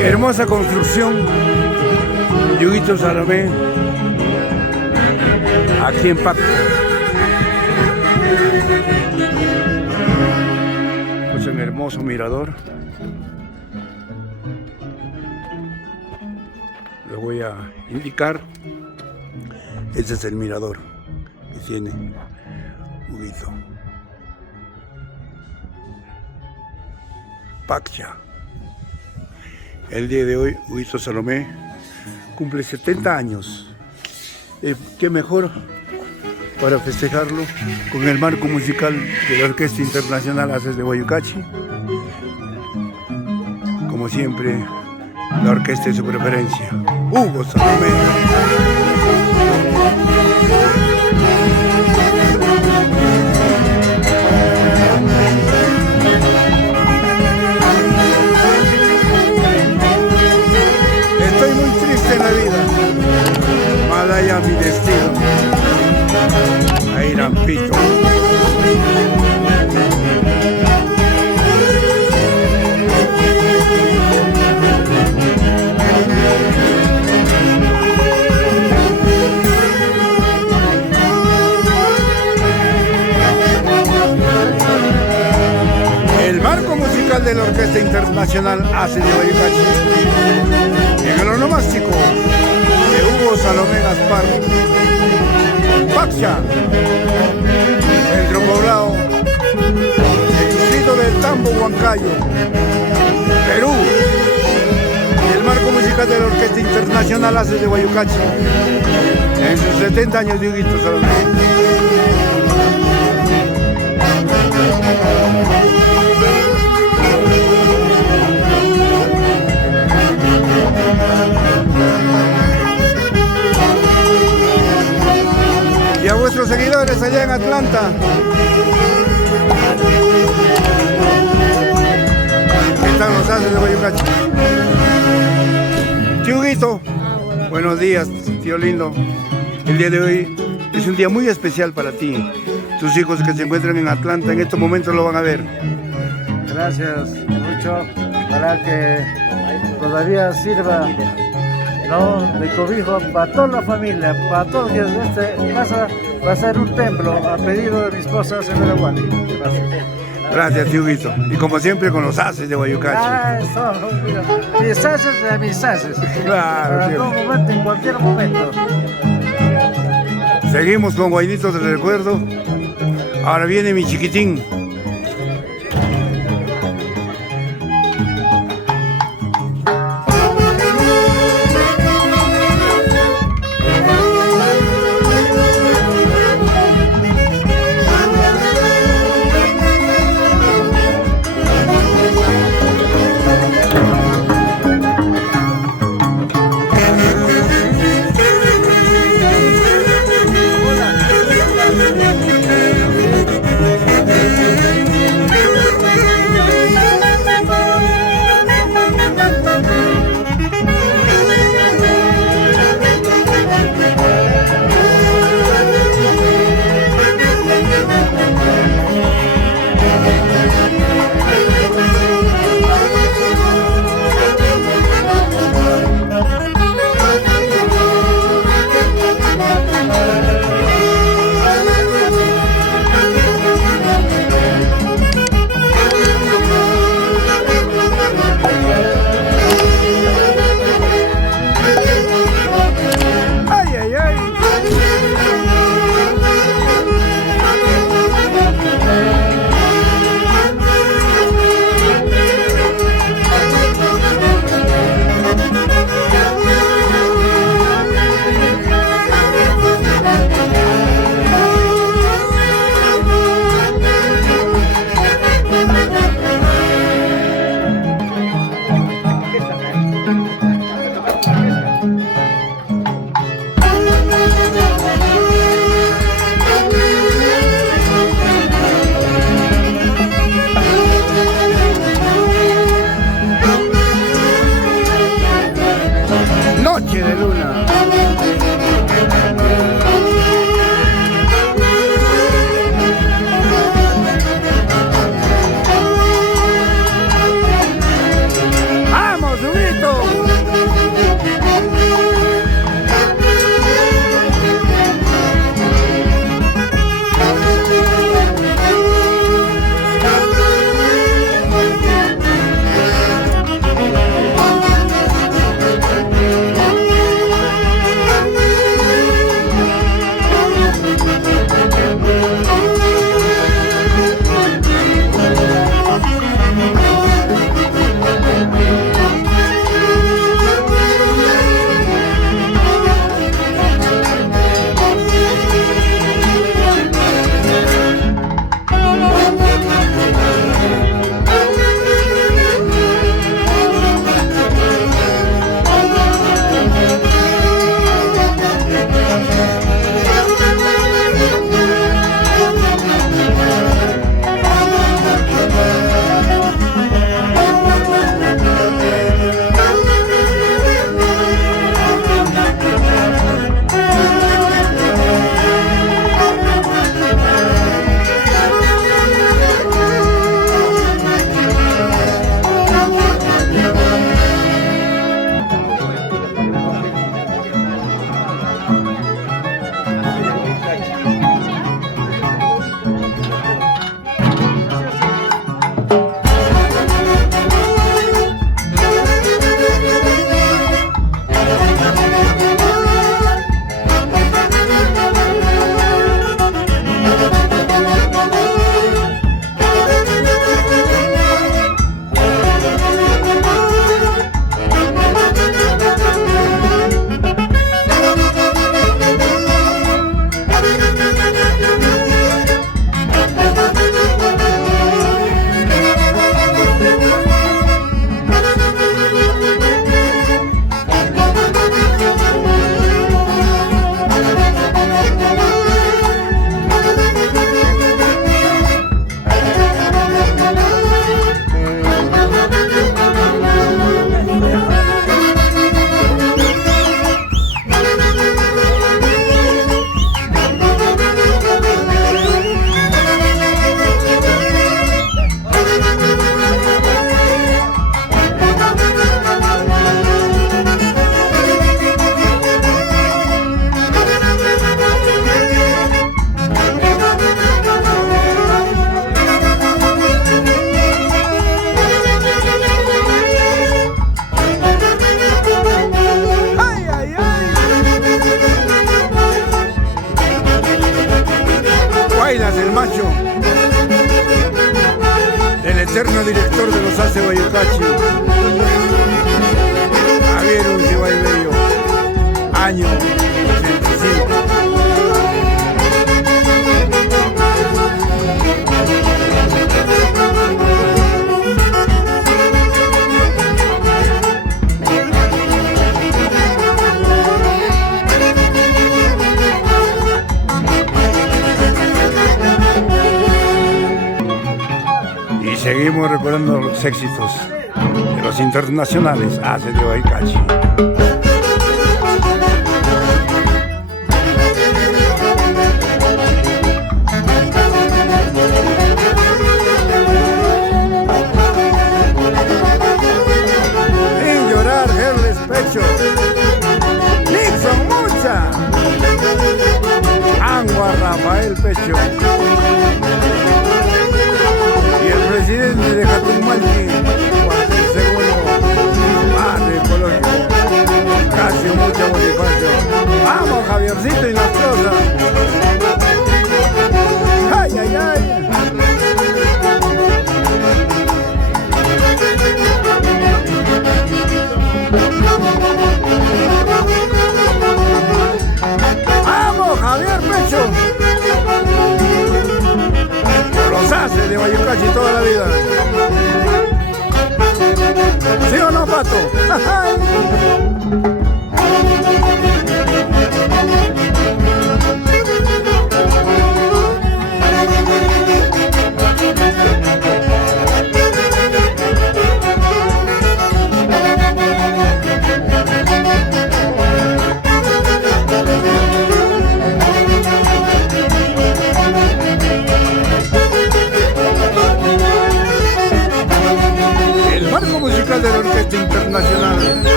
Hermosa construcción, Yuguito Salomé, aquí en Pac. Pues un hermoso mirador. Lo voy a indicar. Este es el mirador que tiene Yuguito. Paccha. El día de hoy, Yuguito Salomé cumple 70 años. Qué mejor para festejarlo con el marco musical de la Orquesta Internacional Haces de Guayucachi. Como siempre, la orquesta de su preferencia, Hugo Salomé. En la vida, Malaya mi destino, Airampito. El marco musical de la Orquesta Internacional Haces de Guayucachi. En el onomástico de Hugo Salomé Gaspar, Paccha, Centro Poblado, el distrito del Tambo, Huancayo, Perú. El marco musical de la Orquesta Internacional Haces de Guayucachi, en sus 70 años de Yuguito Salomé. Y a vuestros seguidores allá en Atlanta, que están los Haces de Guayucachi. Yuguito, buenos días, tío lindo. El día de hoy es un día muy especial para ti. Tus hijos que se encuentran en Atlanta en estos momentos lo van a ver. Gracias mucho, para que todavía sirva, ¿no?, de cobijo para toda la familia, para todos, que esta casa va a ser un templo a pedido de mi esposa Severa Wally. Gracias. Gracias, Yuguito. Y como siempre con los Haces de Guayucachi. Eso, mira, mis haces de mis haces. Claro, para tío. todo momento, en cualquier momento. Seguimos con Guaynitos del Recuerdo. Ahora viene mi chiquitín. ¡Vamos, Huguito! eterno director de los ACE Bayucachi, Javier Uncibay Bello, año 85. Y seguimos recordando los éxitos de los internacionales ACE de Bayucachi. Sin llorar, Gerles Pecho, Nixon Mucha, Angua Rafael Pecho. Y el presidente de Jatumalchi, cuartel segundo, padre ecológico, Casio Mucha Bonifacio. ¡Vamos, Javiercito y Nostroza! ¡Ay, ay, ay! ¡Vamos, Javier Pecho! Los hace de Bayucachi toda la vida. ¿Sí o no, Pato?